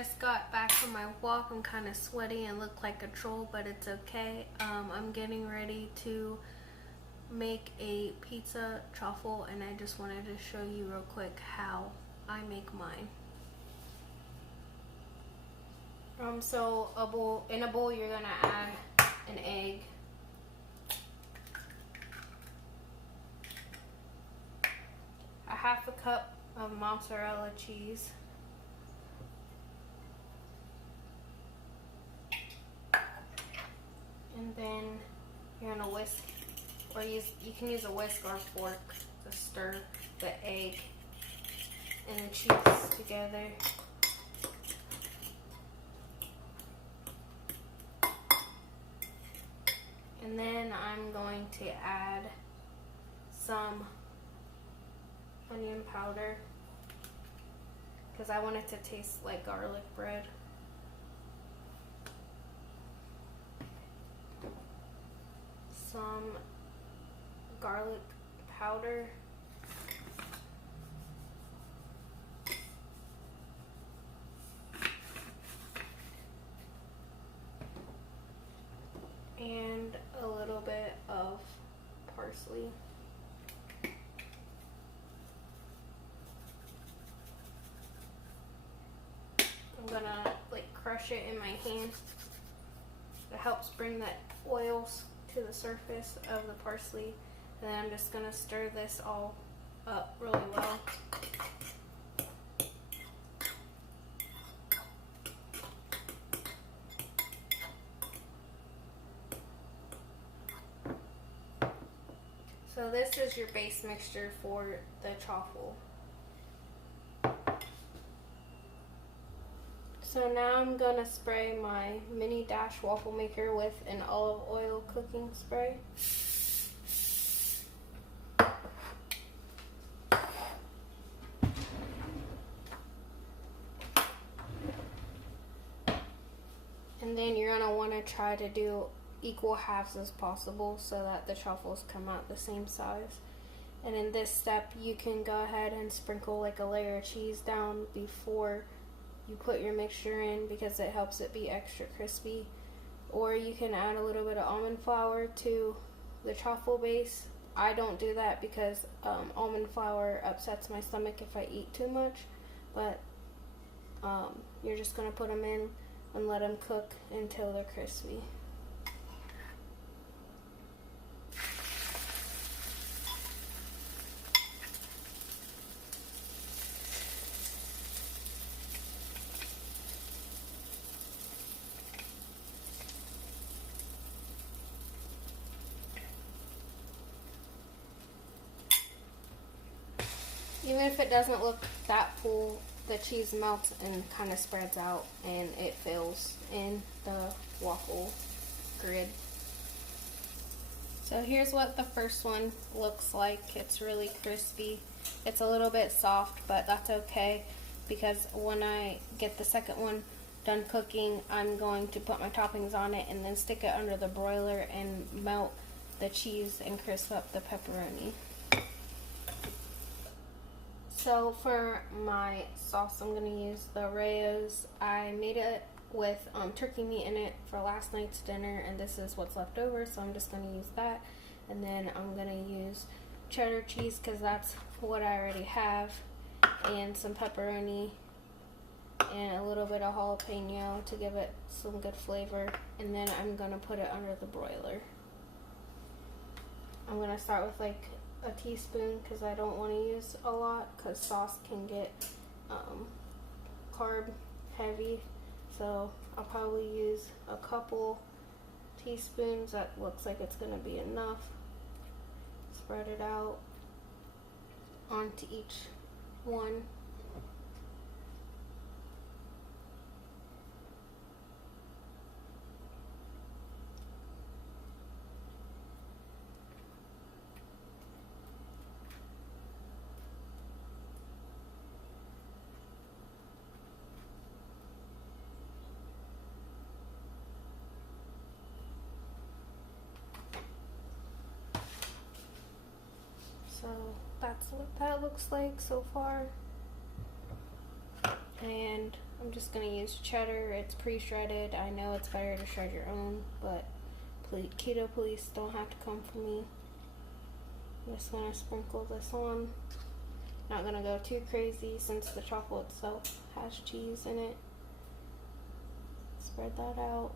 just got back from my walk. I'm kind of sweaty and look like a troll, but it's okay. I'm getting ready to make a pizza truffle, and I just wanted to show you real quick how I make mine. So in a bowl you're gonna add an egg, a half a cup of mozzarella cheese, and then you're gonna whisk, or you can use a whisk or a fork to stir the egg and the cheese together. And then I'm going to add some onion powder because I want it to taste like garlic bread. Some garlic powder. And a little bit of parsley. I'm gonna crush it in my hand. It helps bring that oils to the surface of the parsley. And then I'm just gonna stir this all up really well. So this is your base mixture for the truffle. So now I'm gonna spray my mini dash waffle maker with an olive oil cooking spray. And then you're gonna wanna try to do equal halves as possible so that the truffles come out the same size. And in this step you can go ahead and sprinkle a layer of cheese down before you put your mixture in because it helps it be extra crispy. Or you can add a little bit of almond flour to the truffle base. I don't do that because almond flour upsets my stomach if I eat too much, but you're just gonna put them in and let them cook until they're crispy. Even if it doesn't look that full, the cheese melts and kind of spreads out and it fills in the waffle grid. So here's what the first one looks like. It's really crispy. It's a little bit soft, but that's okay because when I get the second one done cooking, I'm going to put my toppings on it and then stick it under the broiler and melt the cheese and crisp up the pepperoni. So for my sauce, I'm going to use the Rayo's. I made it with turkey meat in it for last night's dinner, and this is what's left over, so I'm just going to use that. And then I'm going to use cheddar cheese because that's what I already have, and some pepperoni, and a little bit of jalapeno to give it some good flavor. And then I'm going to put it under the broiler. I'm going to start with a teaspoon because I don't want to use a lot because sauce can get carb heavy, so I'll probably use a couple teaspoons. That looks like it's going to be enough. Spread it out onto each one. So that's what that looks like so far. And I'm just going to use cheddar. It's pre-shredded. I know it's better to shred your own, but please, keto police don't have to come for me. I'm just going to sprinkle this on. Not going to go too crazy since the truffle itself has cheese in it. Spread that out.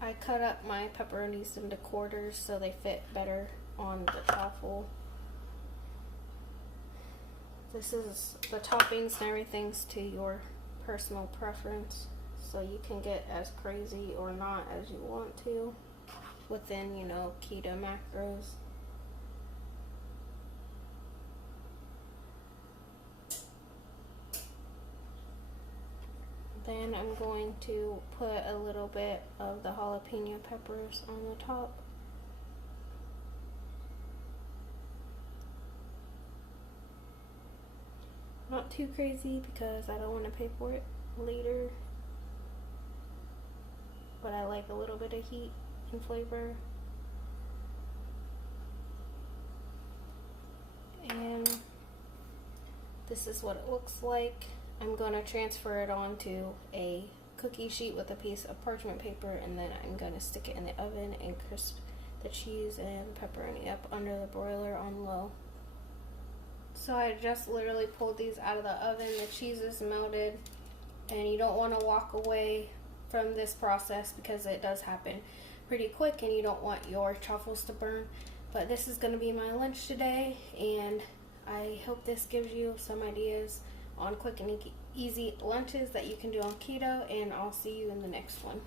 I cut up my pepperonis into quarters so they fit better on the truffle. This is the toppings and everything's to your personal preference, so you can get as crazy or not as you want to within, you know, keto macros. Then I'm going to put a little bit of the jalapeno peppers on the top. Not too crazy because I don't want to pay for it later. But I like a little bit of heat and flavor. And this is what it looks like. I'm going to transfer it onto a cookie sheet with a piece of parchment paper, and then I'm going to stick it in the oven and crisp the cheese and pepperoni up under the broiler on low. So I just literally pulled these out of the oven. The cheese is melted, and you don't want to walk away from this process because it does happen pretty quick and you don't want your truffles to burn. But this is going to be my lunch today, and I hope this gives you some ideas on quick and easy lunches that you can do on keto, and I'll see you in the next one.